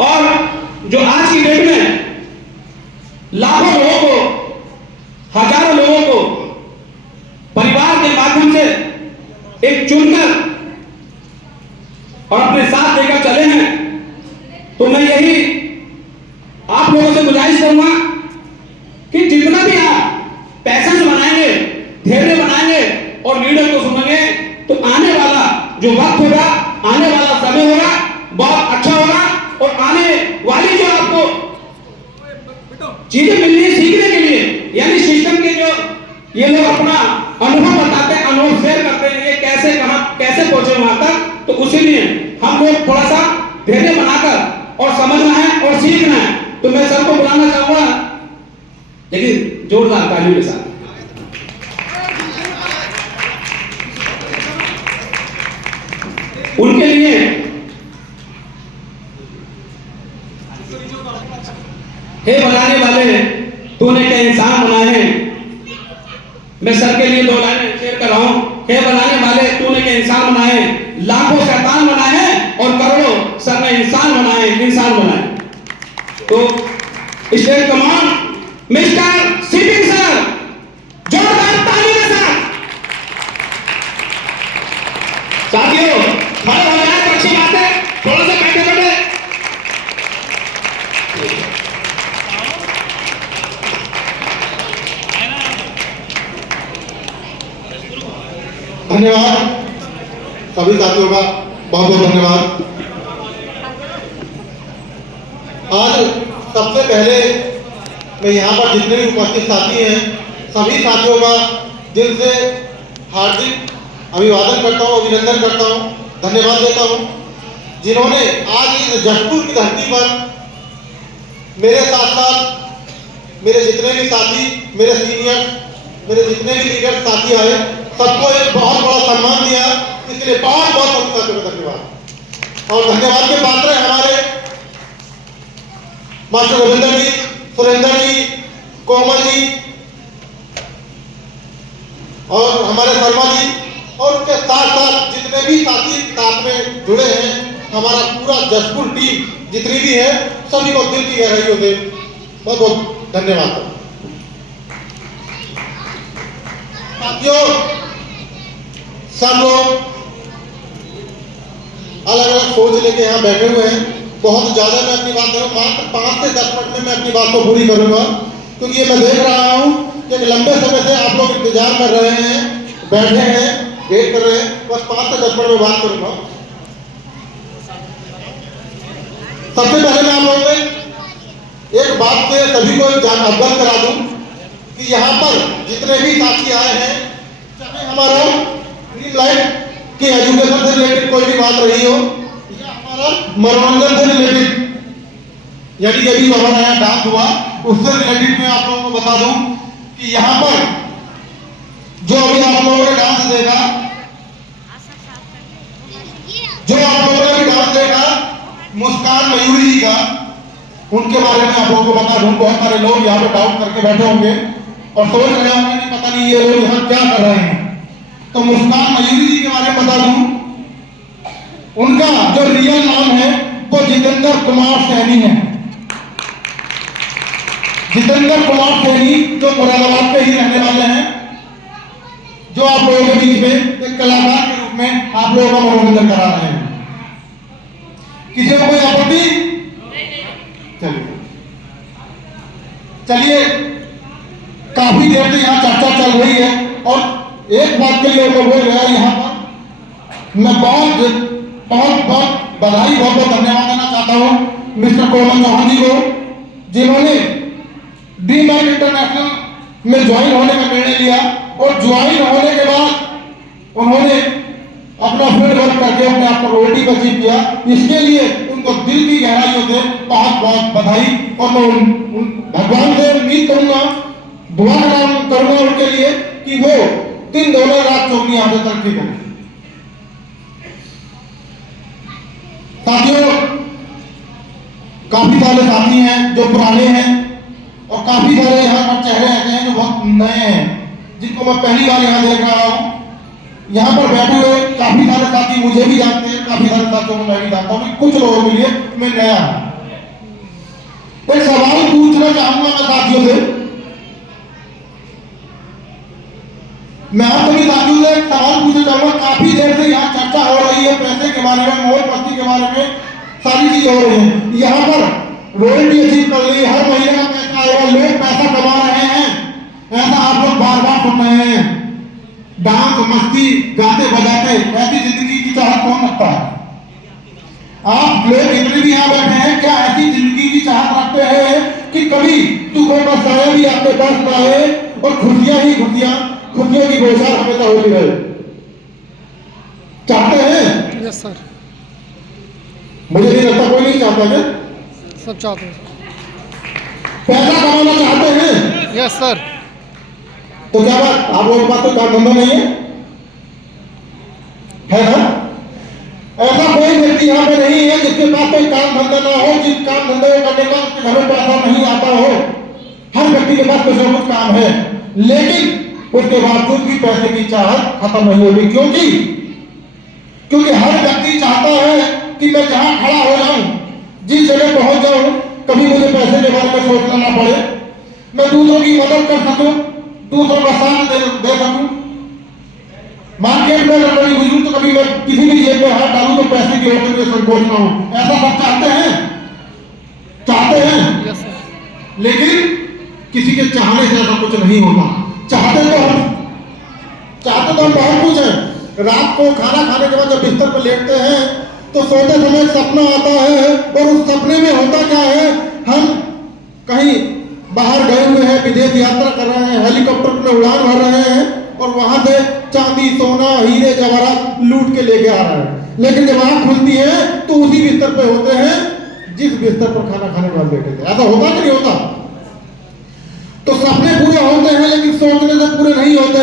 और जो आज की डेट में लाखों लोगों को, हजारों लोगों को परिवार के माध्यम से एक चुनकर और अपने साथ लेकर चले हैं, तो मैं यही आप लोगों से गुजारिश करूंगा कि जितना भी आप पैसेंस बनाएंगे, धैर्य बनाएंगे और लीडर को सुनेंगे, तो आने वाला जो वक्त होगा, आने वाला समय होगा, बहुत अच्छा होगा। और आने वाली जो आपको चीजें मिलनी है सीखने के लिए, यानी सिस्टम के जो ये लोग अपना अनुभव बताते हैं, अनुभव शेयर करते हैं, ये कैसे कहां कैसे पहुंचे वहां तक, तो उसीलिए हम लोग थोड़ा सा धैर्य बनाकर और समझना है और सीखना है। तो मैं सबको बुलाना चाहूंगा, लेकिन जोरदार तालियों के साथ। उनके लिए हे बनाने वाले, तूने क्या इंसान बनाए हैं। मैं सर के लिए 2 लाइनें शेयर कर रहा हूं। हे बनाने वाले, तूने क्या इंसान बनाए हैं, लाखों शैतान बनाए हैं और करोड़ों सर ने इंसान बनाए, इंसान बनाए। तो state command mister seeping sir, जोरदार ताली के साथ। साथियों खड़े हो जाए तो अच्छी बात है, थोड़ा सा बैठे बैठे। धन्यवाद सभी साथियों का, बहुत बहुत धन्यवाद। आज सबसे पहले मैं यहाँ पर जितने भी उपस्थित साथी हैं, सभी साथियों का दिल से हार्दिक अभिवादन करता हूँ, अभिनंदन करता हूँ, धन्यवाद देता हूँ, जिन्होंने आज इस जशपुर की धरती पर मेरे साथ साथ मेरे जितने भी साथी, मेरे सीनियर, मेरे जितने भी लीडर साथी आए, सबको एक बहुत बड़ा सम्मान दिया। इसलिए बहुत बहुत सभी साथियों का धन्यवाद। और धन्यवाद के पात्र हैं हमारे मास्टर रविंदर जी, सुरेंद्र जी, कोमल जी और हमारे शर्मा जी, और उनके साथ साथ जितने भी साथी साथ में जुड़े हैं, हमारा पूरा जशपुर टीम जितनी भी है, सभी को दिल की गहराइयों से बहुत बहुत धन्यवाद। साथियों, सब लोग अलग अलग सोच लेके यहाँ बैठे हुए हैं। बहुत ज्यादा मैं अपनी बात करूँ, मात्र 5 से 10 मिनट में मैं अपनी बात को पूरी करूंगा, क्योंकि ये मैं देख रहा हूँ कि लंबे समय से आप लोग इंतजार कर रहे हैं, बैठे हैं, वेट कर रहे हैं। बस 5 से 10 मिनट में बात करूंगा। सबसे पहले मैं आप लोगों में एक बात से सभी को अवगत करा दूं कि यहाँ पर जितने भी साथी आए हैं, चाहे हमारा ड्रीम लाइफ की एजुकेशन से रिलेटेड कोई भी बात रही हो, या हमारा मनोरंजन से रिलेटेड, यानी जब भी हमारा यहाँ डांस हुआ उससे रिलेटेड मैं आप लोगों को बता दूं कि यहाँ पर जो अभी आप लोगों ने डांस देखा, मुस्कान मयूरी जी का, उनके बारे में आप लोगों को बता दूं। बहुत सारे लोग यहाँ पे डाउट करके बैठे होंगे और सोच रहे होंगे कि पता नहीं ये लोग यहाँ क्या कर रहे हैं। तो मुस्कान मयूरी जी के बारे में बता दूं, उनका जो रियल नाम है वो जितेंद्र कुमार सैनी है। जितेंद्र कुमार सैनी जो मुरादाबाद के ही रहने वाले हैं, जो आप लोगों के बीच में एक कलाकार के रूप में आप लोगों का मनोरंजन करा रहे हैं। किसी को कोई आपत्ति? चलिए, काफी देर से यहाँ चर्चा चल रही है और एक बात के लिए मैं बोल रहा यहाँ पर मैं बहुत बधाई, बहुत धन्यवाद देना चाहता हूँ मिस्टर कोमल चौहान जी को, जिन्होंने ड्रीम लाइफ इंटरनेशनल में ज्वाइन होने का निर्णय लिया और ज्वाइन होने के बाद उन्होंने अपना फील्ड वर्क करके अपने आप को रोटी पर जीत किया। इसके लिए उनको दिल की गहराइयों से बहुत बहुत बधाई। और मैं भगवान से उम्मीद करूंगा, दुआ करूंगा उनके लिए कि वो दिन दोनों रात चौकी आगे तरक्की करें। साथियों, काफी सारे साथी हैं जो पुराने हैं और काफी सारे यहाँ पर चेहरे ऐसे हैं जो बहुत नए हैं, जिनको मैं पहली बार यहाँ देख रहा हूँ। यहाँ पर बैठे हुए काफी सारे साथी मुझे भी जानते हैं, काफी सारे साथियों को मैं भी जानता हूँ, कुछ लोगों के लिए मैं नया हूँ। एक सवाल पूछना चाहूंगा मैं साथियों से, मैं आप सभी साथियों से एक सवाल पूछना चाहूंगा। काफी देर से यहाँ चर्चा हो रही है पैसे के बारे में, मोल मस्ती के बारे में, सारी चीजें हो रही है। यहाँ पर रॉयल्टी अचीव कर ली, हर महीने का पैसा आएगा, लोग पैसा कमा रहे हैं, ऐसा आप लोग बार बार सुन रहे हैं। डांस मस्ती गाते बजाते ऐसी जिंदगी की चाहत कौन रखता है? आप लोग इतने भी यहाँ बैठे हैं, क्या ऐसी जिंदगी की चाहत रखते हैं कि कभी दुखों का साया भी आपके पास ना आए और खुशियां ही खुशियां, खुशियों की बौछार हमेशा होती रहे? चाहते हैं? यस सर, मुझे नहीं लगता कोई नहीं चाहता क्या? सब चाहते हैं। पैसा कमाना चाहते हैं? Yes sir. तो क्या बात, आप लोगों के पास कोई काम धंधा नहीं है ना? ऐसा कोई व्यक्ति यहाँ पे नहीं है जिसके पास कोई काम धंधा ना हो, जिस काम धंधे को करने का उसके घर में पैसा नहीं आता हो। हर व्यक्ति के पास कुछ ना कुछ काम है, लेकिन उसके बावजूद भी पैसे की चाहत खत्म नहीं होगी। क्योंकि हर व्यक्ति चाहता है कि मैं जहां खड़ा हो जाऊं, जिस जगह पहुंच जाऊं, कभी मुझे पैसे के बारे में सोचना ना पड़े, मैं दूसरों की मदद कर सकूं, दूसरों का साथ दे सकूं। मार्केट में अगर कभी गुजरूं तो कभी मैं किसी भी जेब में हाथ डालूं तो पैसे की होते हुए संकोच ना हो। ऐसा सब चाहते हैं? चाहते हैं। Yes sir. लेकिन किसी के चाहने से ऐसा कुछ नहीं होता। चाहते तो हम बहुत कुछ है। रात को खाना खाने के बाद जब बिस्तर पर लेटते हैं तो सोते समय सपना आता है, और उस सपने में होता क्या है, हम कहीं बाहर गए हुए हैं, विदेश यात्रा कर रहे हैं, हेलीकॉप्टर में उड़ान भर रहे हैं और वहां से चांदी सोना हीरे जवाहरात लूट के लेके आ रहे हैं। लेकिन जब आंख खुलती है तो उसी बिस्तर पे होते हैं जिस बिस्तर पर खाना खाने के बाद बैठे थे। ऐसा होता कि नहीं होता? तो सपने पूरे होते हैं लेकिन सोचने से पूरे नहीं होते।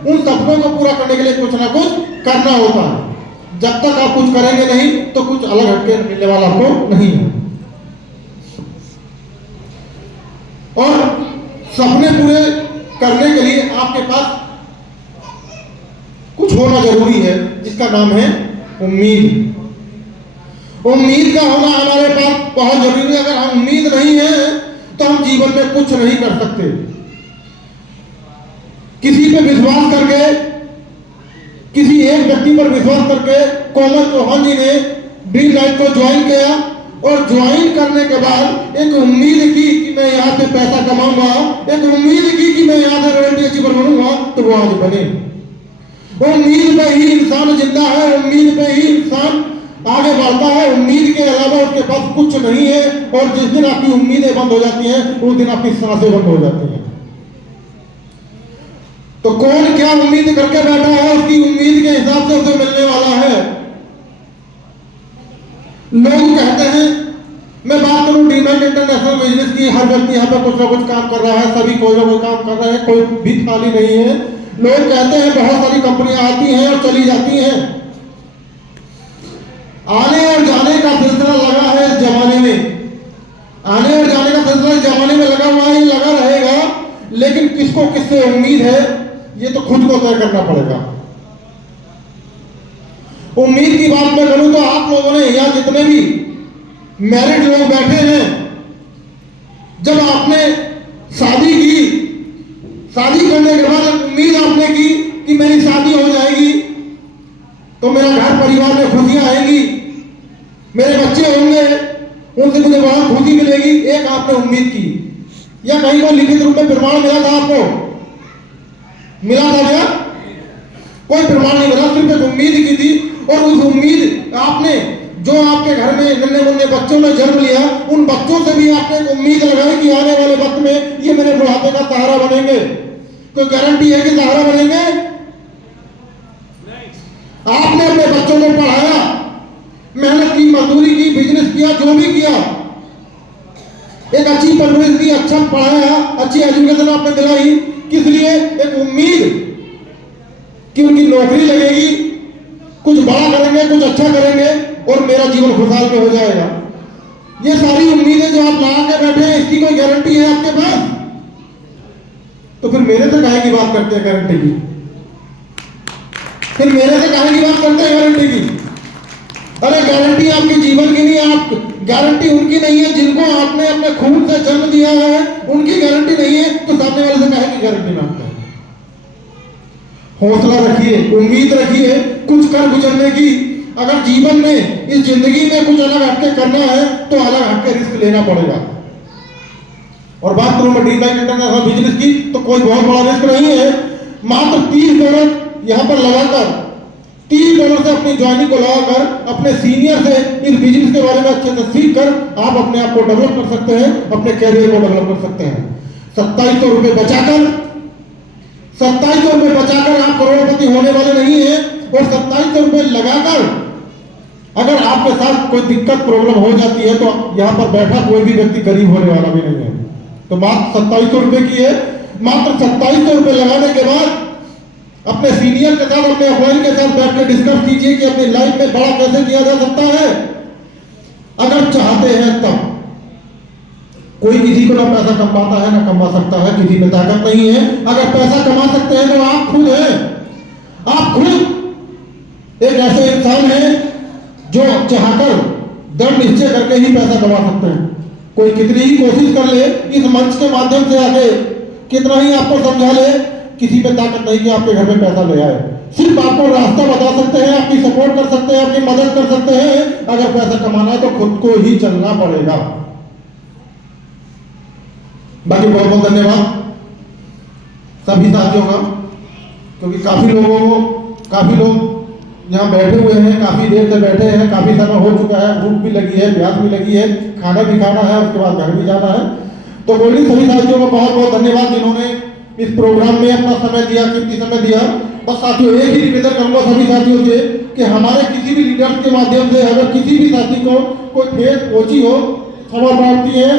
उन सपनों को पूरा करने के लिए कुछ ना कुछ करना होता है। जब तक आप कुछ करेंगे नहीं तो कुछ अलग हटके मिलने वाला आपको नहीं है। और सपने पूरे करने के लिए आपके पास कुछ होना जरूरी है, जिसका नाम है उम्मीद। उम्मीद का होना हमारे पास बहुत जरूरी है। अगर हम उम्मीद नहीं है तो हम जीवन में कुछ नहीं कर सकते। किसी पे विश्वास करके, किसी एक व्यक्ति पर विश्वास करके कोमल चौहान जी ने ड्रीम लाइफ को ज्वाइन किया, और ज्वाइन करने के बाद एक उम्मीद की कि मैं यहाँ से पैसा कमाऊंगा, एक उम्मीद की कि मैं यहाँ से रॉयल्टी अचीवर बनूंगा, तो वो आज बने। उम्मीद पे ही इंसान जिंदा है, उम्मीद पे ही इंसान आगे बढ़ता है। उम्मीद के अलावा उसके पास कुछ नहीं है। और जिस दिन आपकी उम्मीदें बंद हो जाती हैं उस दिन आपकी सांसें बंद हो जाती हैं। तो कौन क्या उम्मीद करके बैठा है, उसकी उम्मीद के हिसाब से उसे मिलने वाला है। लोग कहते हैं, मैं बात करूं डीमैट इंटरनेशनल बिजनेस की, हर व्यक्ति यहाँ पे कुछ ना कुछ काम कर रहा है, सभी कोई ना कोई काम कर रहे हैं, कोई भी खाली नहीं है। लोग कहते हैं बहुत सारी कंपनियां आती हैं और चली जाती हैं। आने और जाने का सिलसिला लगा है इस जमाने में, आने और जाने का सिलसिला इस जमाने में लगा हुआ है, लगा रहेगा। लेकिन किसको किससे उम्मीद है ये तो खुद को तय करना पड़ेगा। उम्मीद की बात मैं करूं तो आप लोगों ने यहाँ जितने भी मैरिड लोग बैठे हैं, जब आपने शादी की, शादी करने के बाद उम्मीद आपने की कि मेरी शादी हो जाएगी तो मेरा घर परिवार में खुशियां आएंगी, मेरे बच्चे होंगे, उनसे मुझे बहुत खुशी मिलेगी, एक आपने उम्मीद की। या कहीं कोई लिखित रूप में प्रमाण मिला था आपको? मिला था क्या? कोई प्रमाण नहीं मिला, सिर्फ एक उम्मीद की थी। और उस उम्मीद आपने, जो आपके घर में नन्हे मुन्ने बच्चों ने जन्म लिया, उन बच्चों से भी आपने एक उम्मीद लगाई कि आने वाले वक्त में ये मेरे बुढ़ापे का सहारा बनेंगे। कोई गारंटी है कि सहारा बनेंगे? आपने अपने बच्चों को पढ़ाया, मेहनत की, मजदूरी की, बिजनेस किया, जो भी किया, एक अच्छी परवरिश दी, अच्छा पढ़ाया, अच्छी एजुकेशन आपने दिलाई। किस लिए? एक उम्मीद कि उनकी नौकरी लगेगी, कुछ बड़ा करेंगे, कुछ अच्छा करेंगे और मेरा जीवन खुशहाल में हो जाएगा। ये सारी उम्मीदें जो आप लगा के बैठे हैं, इसकी कोई गारंटी है आपके पास? तो फिर मेरे से काहे की बात करते हैं गारंटी की? फिर मेरे से काहे की बात करते हैं गारंटी की? अरे गारंटी आपके जीवन की नहीं, आप गारंटी उनकी नहीं है जिनको आपने अपने खून से जन्म दिया है, उनकी गारंटी नहीं है, तो सामने वाले से कहे की गारंटी मांगता है। हौसला रखिए, उम्मीद रखिए कुछ कर गुजरने की। अगर जीवन में, इस जिंदगी में कुछ अलग हटके करना है तो अलग हटके रिस्क लेना पड़ेगा। और बात करूं मैं डी बैंक इंटरनेशनल बिजनेस की, तो कोई बहुत बड़ा रिस्क नहीं है। मात्र $30 यहाँ पर लगाकर, $30 से अपनी ज्वाइनिंग को लगाकर अपने सीनियर से इस बिजनेस के बारे में अच्छे से सीख कर आप अपने आप को डेवलप कर सकते हैं, अपने कैरियर को डेवलप कर सकते हैं। ₹2700 बचाकर, ₹2700 बचाकर आप करोड़पति होने वाले नहीं है। और ₹2700 लगाकर अगर आपके साथ कोई दिक्कत प्रॉब्लम हो जाती है तो यहाँ पर बैठा कोई भी व्यक्ति गरीब होने वाला भी नहीं है। तो बात ₹2700 की है। मात्र ₹2700 लगाने के बाद अपने सीनियर के साथ, अपने अपलाइन के साथ बैठ के डिस्कस कीजिए कि अपनी लाइफ में बड़ा कैसे किया जा सकता है। अगर चाहते हैं तब। कोई किसी को ना पैसा कमाता है ना कमा सकता है, किसी में ताकत नहीं है। अगर पैसा कमा सकते हैं तो आप खुद हैं। आप खुद एक ऐसे इंसान हैं जो चाहकर दृढ़ निश्चय करके ही पैसा कमा सकते हैं। कोई कितनी ही कोशिश कर ले, इस मंच के माध्यम से आके कितना ही आपको समझा ले, किसी पे ताकत नहीं कि आपके घर में पैसा ले आए। सिर्फ आपको रास्ता बता सकते हैं, आपकी सपोर्ट कर सकते हैं, आपकी मदद कर सकते हैं। अगर पैसा कमाना है तो खुद को ही चलना पड़ेगा। बाकी बहुत बहुत धन्यवाद सभी साथियों का, क्योंकि काफी लोग यहाँ बैठे हुए हैं, काफी देर से बैठे हैं, काफी समय हो चुका है, भूख भी लगी है, प्यास भी लगी है, खाना भी खाना है, उसके बाद घर भी जाना है। तो बोली सभी साथियों को बहुत बहुत धन्यवाद जिन्होंने इस प्रोग्राम में अपना समय दिया, कीमती समय दिया। बस साथियों एक ही निवेदन करूंगा सभी साथियों से कि हमारे किसी भी लीडर्स के माध्यम से अगर किसी भी साथी को कोई ठेस पहुंची हो, क्षमा प्रार्थी है,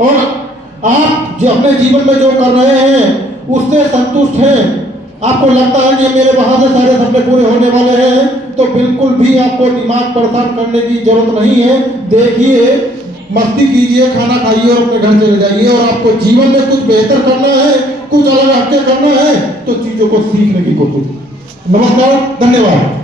और आप जो अपने जीवन में जो कर रहे हैं उससे संतुष्ट हैं, आपको लगता है कि मेरे वहां से सारे सपने पूरे होने वाले हैं, तो बिल्कुल भी आपको दिमाग परेशान करने की जरूरत नहीं है। देखिए, मस्ती कीजिए, खाना खाइए और अपने घर चले जाइए। और आपको जीवन में कुछ बेहतर करना है, कुछ अलग हटके करना है, तो चीजों को सीखने की कोशिश। नमस्कार, धन्यवाद।